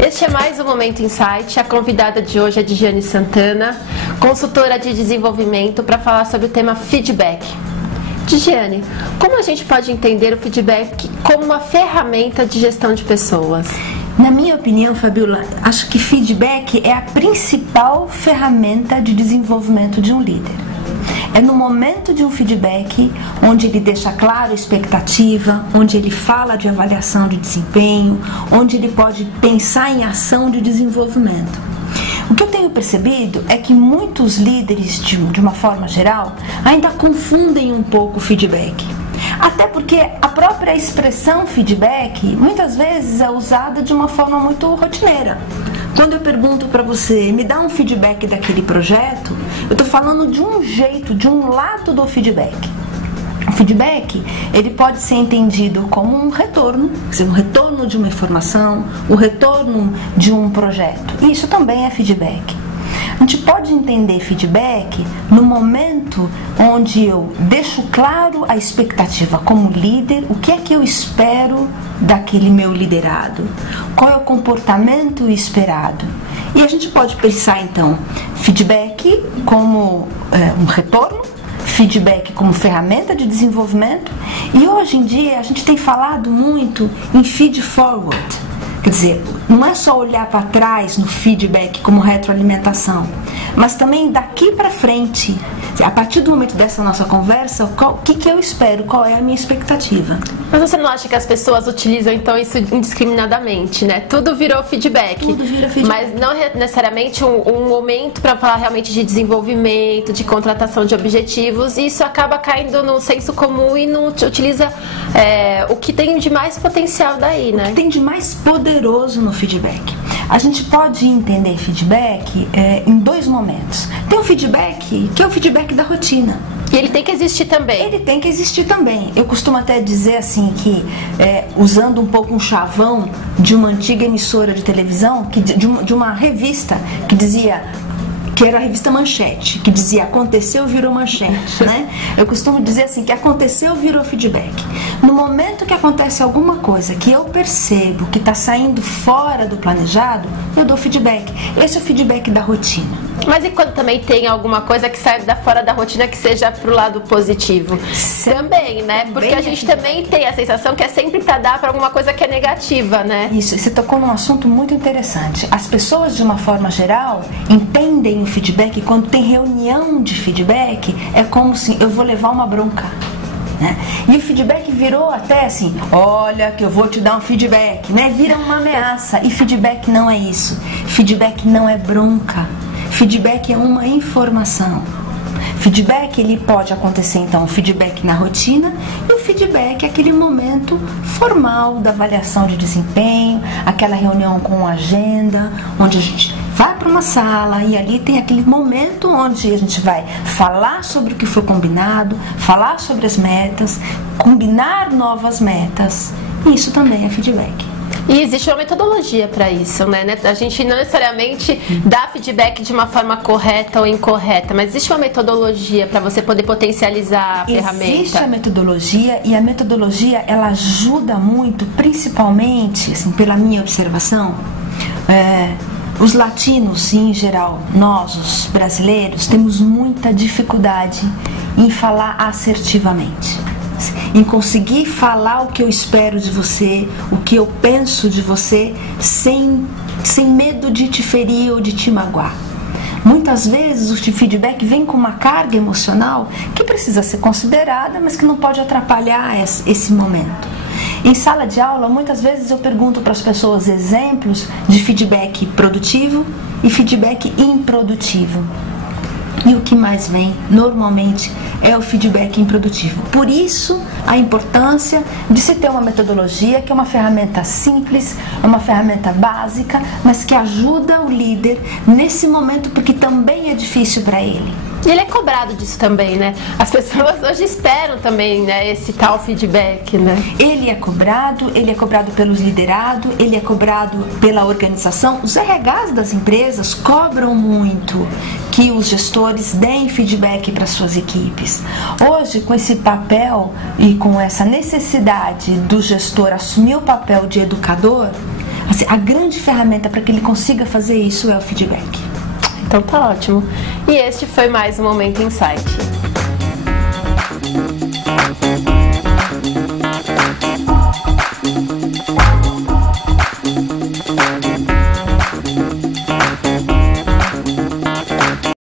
Este é mais um Momento Insight. A convidada de hoje é Digiane Santana, consultora de desenvolvimento, para falar sobre o tema feedback. Digiane, como a gente pode entender o feedback como uma ferramenta de gestão de pessoas? Na minha opinião, Fabiola, acho que feedback é a principal ferramenta de desenvolvimento de um líder. É no momento de um feedback onde ele deixa claro a expectativa, onde ele fala de avaliação de desempenho, onde ele pode pensar em ação de desenvolvimento. O que eu tenho percebido é que muitos líderes, de uma forma geral, ainda confundem um pouco o feedback. Até porque a própria expressão feedback muitas vezes é usada de uma forma muito rotineira. Quando eu pergunto para você, me dá um feedback daquele projeto, eu estou falando de um jeito, de um lado do feedback. O feedback, ele pode ser entendido como um retorno, quer dizer, um retorno de uma informação, um retorno de um projeto. Isso também é feedback. A gente pode entender feedback no momento onde eu deixo claro a expectativa como líder, o que é que eu espero daquele meu liderado, qual é o comportamento esperado. E a gente pode pensar então feedback como um retorno, feedback como ferramenta de desenvolvimento, e hoje em dia a gente tem falado muito em feed forward. Quer dizer, não é só olhar para trás no feedback como retroalimentação, mas também daqui para frente. A partir do momento dessa nossa conversa, o que eu espero, qual é a minha expectativa. Mas você não acha que as pessoas utilizam então isso indiscriminadamente, né? Tudo virou feedback. Tudo vira feedback. Mas não necessariamente um momento para falar realmente de desenvolvimento, de contratação de objetivos, e isso acaba caindo no senso comum e não utiliza o que tem de mais potencial daí, né? O que tem de mais poderoso no feedback. A gente pode entender feedback em dois momentos. Tem um feedback que é o feedback da rotina. E ele tem que existir também. Ele tem que existir também. Eu costumo até dizer assim que, usando um pouco um chavão de uma antiga emissora de televisão, de uma revista que dizia, que era a revista Manchete, que dizia aconteceu, virou manchete, né? Eu costumo dizer assim, que aconteceu, virou feedback. No momento que acontece alguma coisa que eu percebo que está saindo fora do planejado, eu dou feedback. Esse é o feedback da rotina. Mas e quando também tem alguma coisa que sai fora da rotina que seja pro lado positivo? Também, né? Porque a gente também tem a sensação que é sempre para dar para alguma coisa que é negativa, né? Isso, você tocou num assunto muito interessante. As pessoas, de uma forma geral, entendem o feedback, quando tem reunião de feedback, é como se eu vou levar uma bronca. Né? E o feedback virou até assim, olha que eu vou te dar um feedback, né? Vira uma ameaça. E feedback não é isso. Feedback não é bronca. Feedback é uma informação. Feedback, ele pode acontecer então, o feedback na rotina, e o feedback é aquele momento formal da avaliação de desempenho, aquela reunião com agenda, onde a gente vai para uma sala e ali tem aquele momento onde a gente vai falar sobre o que foi combinado, falar sobre as metas, combinar novas metas. Isso também é feedback. E existe uma metodologia para isso, né? A gente não necessariamente dá feedback de uma forma correta ou incorreta, mas existe uma metodologia para você poder potencializar a ferramenta. Existe a metodologia, e a metodologia ela ajuda muito, principalmente, assim, pela minha observação, os latinos em geral, nós, os brasileiros, temos muita dificuldade em falar assertivamente. Em conseguir falar o que eu espero de você, o que eu penso de você, sem medo de te ferir ou de te magoar. Muitas vezes o feedback vem com uma carga emocional que precisa ser considerada, mas que não pode atrapalhar esse momento. Em sala de aula, muitas vezes eu pergunto para as pessoas exemplos de feedback produtivo e feedback improdutivo. E o que mais vem, normalmente, é o feedback improdutivo. Por isso, a importância de se ter uma metodologia que é uma ferramenta simples, é uma ferramenta básica, mas que ajuda o líder nesse momento, porque também é difícil para ele. E ele é cobrado disso também, né? As pessoas hoje esperam também, né, esse tal feedback, né? Ele é cobrado pelos liderados, ele é cobrado pela organização. Os RHs das empresas cobram muito que os gestores deem feedback para suas equipes. Hoje, com esse papel e com essa necessidade do gestor assumir o papel de educador, assim, a grande ferramenta para que ele consiga fazer isso é o feedback. Então tá ótimo. E este foi mais um Momento Insight.